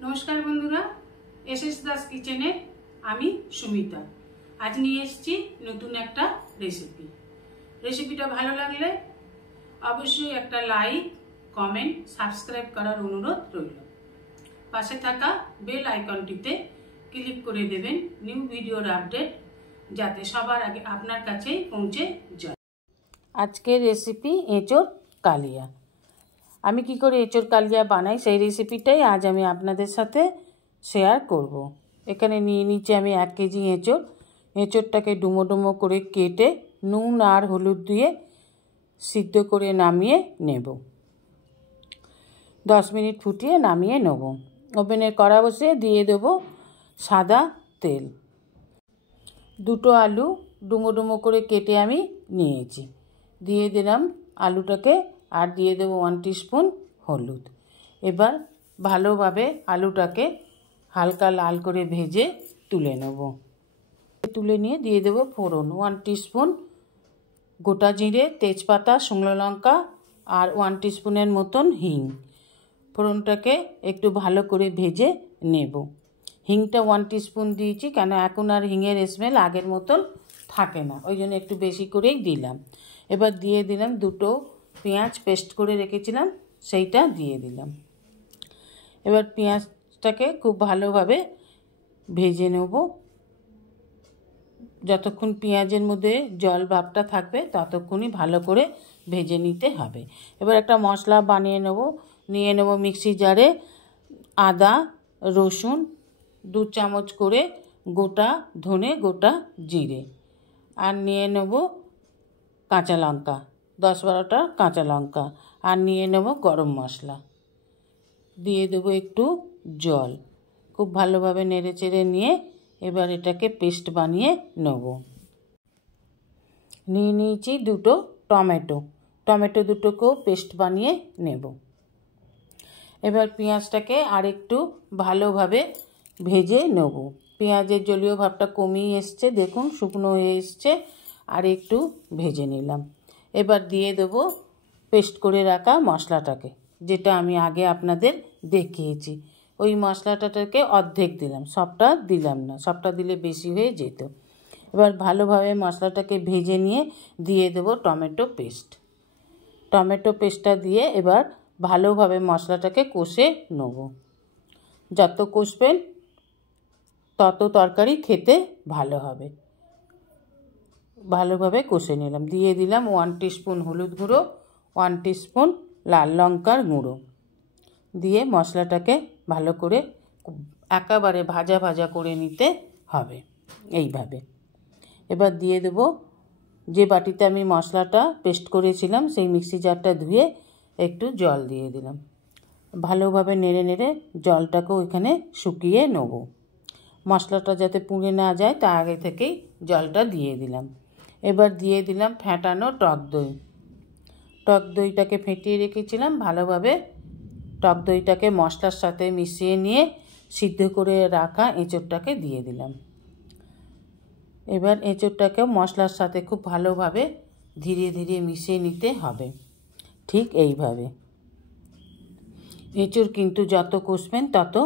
नमस्कार बंधुरा एसएस दास किचेने आमी सुमिता आज निये एसेछि नतून एकटा रेसिपि। रेसिपिटा भालो लागले अवश्यई एकटा लाइक कमेंट सबस्क्राइब करार अनुरोध रइल। पाशे थाका बेल आइकनटिते क्लिक करे देबेन निउ भिडियोर आपडेट जाते सबार आगे आपनार काछेई पौঁছে যায়। आजकेर रेसिपि एঁচোড় कालिया। আমি কি করে এঁচোড় কালিয়া বানাই সেই রেসিপিটাই আজ আমি আপনাদের সাথে শেয়ার করব। এখানে নিয়ে নিচ্ছি আমি 1 কেজি এঁচোড়। এঁচোড়টাকে ডুমো ডুমো করে কেটে নুন আর হলুদ দিয়ে সিদ্ধ করে নামিয়ে নেব। 10 মিনিট ফুটিয়ে নামিয়ে নেব। ওভেনে কড়া বসিয়ে দিয়ে দেব সাদা তেল। দুটো আলু ডুমো ডুমো করে কেটে আমি নিয়েছি। দিয়ে দিলাম আলুটাকে আর দিয়ে দেব 1 টিস্পুন হলুদ। এবার ভালোভাবে আলুটাকে হালকা লাল করে ভেজে তুলে নেব। তুলে নিয়ে দিয়ে দেব ফোড়ন 1 টিস্পুন গোটা জিরে, তেজপাতা, শুকনো লঙ্কা আর 1 টিস্পুনের মতন হিং। ফোড়নটাকে একটু ভালো করে ভেজে নেব। হিংটা 1 টিস্পুন দিয়েছি কেন এখন আর হিঙের স্মেল আগের মতন থাকে না, ওই জন্য একটু বেশি করেই দিলাম। এবার দিয়ে দিলাম দুটো পেঁয়াজ পেস্ট করে রেখেছিলাম সেইটা দিয়ে দিলাম। এবার পেঁয়াজটাকে খুব ভালোভাবে ভেজে নেব। যতক্ষণ পেঁয়াজের মধ্যে জল ভাবটা থাকবে ততক্ষণই ভালো করে ভেজে নিতে হবে। এবার একটা মশলা বানিয়ে নেব। নিয়ে নেব মিক্সি জারে আদা রসুন 2 চামচ করে গোটা ধনে গোটা জিরে আর নিয়ে নেব কাঁচা লঙ্কা 10-12টা কাঁচা লঙ্কা আর নিয়ে নেব গরম মশলা। দিয়ে দেবো একটু জল। খুব ভালোভাবে নেড়ে চেড়ে নিয়ে এবার এটাকে পেস্ট বানিয়ে নেব। নিয়ে নিয়েছি দুটো টমেটো দুটোকেও পেস্ট বানিয়ে নেব। এবার পেঁয়াজটাকে আর একটু ভালোভাবে ভেজে নেব। পেঁয়াজের জলীয় ভাবটা কমিয়ে এসছে, দেখুন শুকনো হয়ে এসছে। আর একটু ভেজে নিলাম। এবার দিয়ে দেব পেস্ট করে রাখা মশলাটাকে, যেটা আমি আগে আপনাদের দেখিয়েছি। ওই মশলাটাকে অর্ধেক দিলাম, সবটা দিলাম না, সবটা দিলে বেশি হয়ে যেত। এবার ভালোভাবে মশলাটাকে ভেজে নিয়ে দিয়ে দেব টমেটো পেস্টটা দিয়ে এবার ভালোভাবে মশলাটাকে কষে নেব। যত কষবেন তত তরকারি খেতে ভালো হবে। ভালোভাবে কষে নিলাম। দিয়ে দিলাম 1 টিস্পুন হলুদ গুঁড়ো, 1 টিস্পুন লাল লঙ্কার গুঁড়ো দিয়ে মশলাটাকে ভালো করে একেবারে ভাজা ভাজা করে নিতে হবে এইভাবে। এবার দিয়ে দেব যে বাটিতে আমি মশলাটা পেস্ট করেছিলাম সেই মিক্সি জারটা ধুয়ে একটু জল দিয়ে দিলাম। ভালোভাবে নেড়ে নেড়ে জলটাকেও এখানে শুকিয়ে নেব। মশলাটা যাতে পুড়ে না যায় তার আগে থেকেই জলটা দিয়ে দিলাম। এবার দিয়ে দিলাম ফেটানো টক দইটাকে ফেটিয়ে রেখেছিলাম। ভালোভাবে টক দইটাকে মশলার সাথে মিশিয়ে নিয়ে সিদ্ধ করে রাখা এঁচোড়টাকে দিয়ে দিলাম। এবার এঁচোড়টাকে মশলার সাথে খুব ভালোভাবে ধীরে ধীরে মিশিয়ে নিতে হবে। ঠিক এইভাবে। এঁচোড় কিন্তু যত কষবেন তত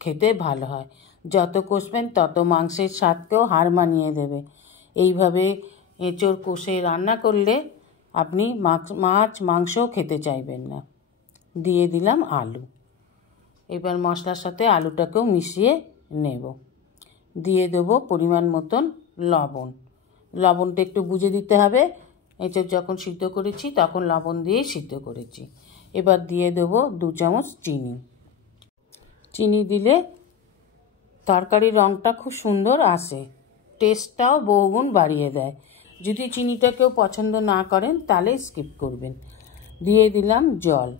খেতে ভালো হয়, যত কষবেন তত মাংসের স্বাদকেও হার মানিয়ে দেবে। এইভাবে এঁচোড় কষে রান্না করলে আপনি মাছ মাংস খেতে চাইবেন না। দিয়ে দিলাম আলু। এবার মশলার সাথে আলুটাকেও মিশিয়ে নেব। দিয়ে দেবো পরিমাণ মতন লবণটা একটু বুঝে দিতে হবে। এঁচোড় যখন সিদ্ধ করেছি তখন লবণ দিয়েই সিদ্ধ করেছি। এবার দিয়ে দেবো 2 চামচ চিনি দিলে তরকারির রঙটা খুব সুন্দর আসে, টেস্টটাও বহুগুণ বাড়িয়ে দেয়। যদি চিনিটা কেউ পছন্দ না করেন তাহলে স্কিপ করবেন। দিয়ে দিলাম জল,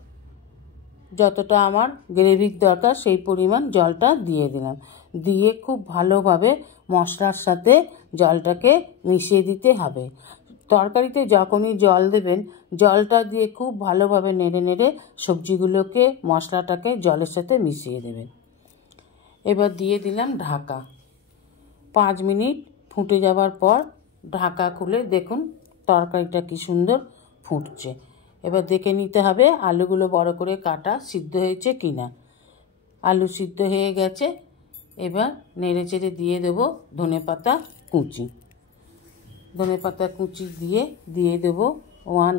যতটা আমার গ্রেভির দরকার সেই পরিমাণ জলটা দিয়ে দিলাম। দিয়ে খুব ভালোভাবে মশলার সাথে জলটাকে মিশিয়ে দিতে হবে। তরকারিতে যখনই জল দেবেন জলটা দিয়ে খুব ভালোভাবে নেড়ে নেড়ে সবজিগুলোকে মশলাটাকে জলের সাথে মিশিয়ে দেবেন। এবার দিয়ে দিলাম ঢাকা। 5 মিনিট ফুটে যাওয়ার পর ঢাকা খুলে দেখুন তরকারিটা কি সুন্দর ফুটছে। এবার দেখে নিতে হবে আলুগুলো বড় করে কাটা সিদ্ধ হয়েছে কিনা। আলু সিদ্ধ হয়ে গেছে। এবার নেড়ে চেড়ে দিয়ে দেবো ধনেপাতা কুচি। ধনেপাতা কুচি দিয়ে দেবো 1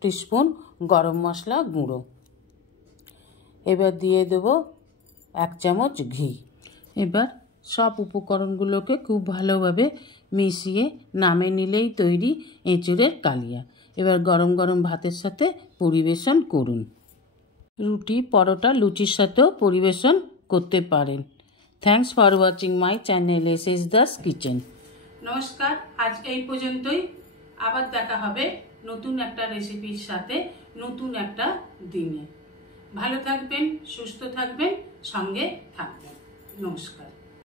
টিস্পুন গরম মশলা গুঁড়ো। এবার দিয়ে দেবো 1 চামচ ঘি। এবার সব উপকরণগুলোকে খুব ভালোভাবে মিশিয়ে নামিয়ে নিলেই তৈরি এঁচোড়ের কালিয়া। এবার গরম গরম ভাতের সাথে পরিবেশন করুন। রুটি, পরোটা, লুচির সাথেও পরিবেশন করতে পারেন। Thanks for watching my channel S Das kitchen. নমস্কার, আজ এই পর্যন্তই। আবার দেখা হবে নতুন একটা রেসিপির সাথে নতুন একটা দিনে। ভালো থাকবেন, সুস্থ থাকবেন, সঙ্গে থাকবেন। নমস্কার।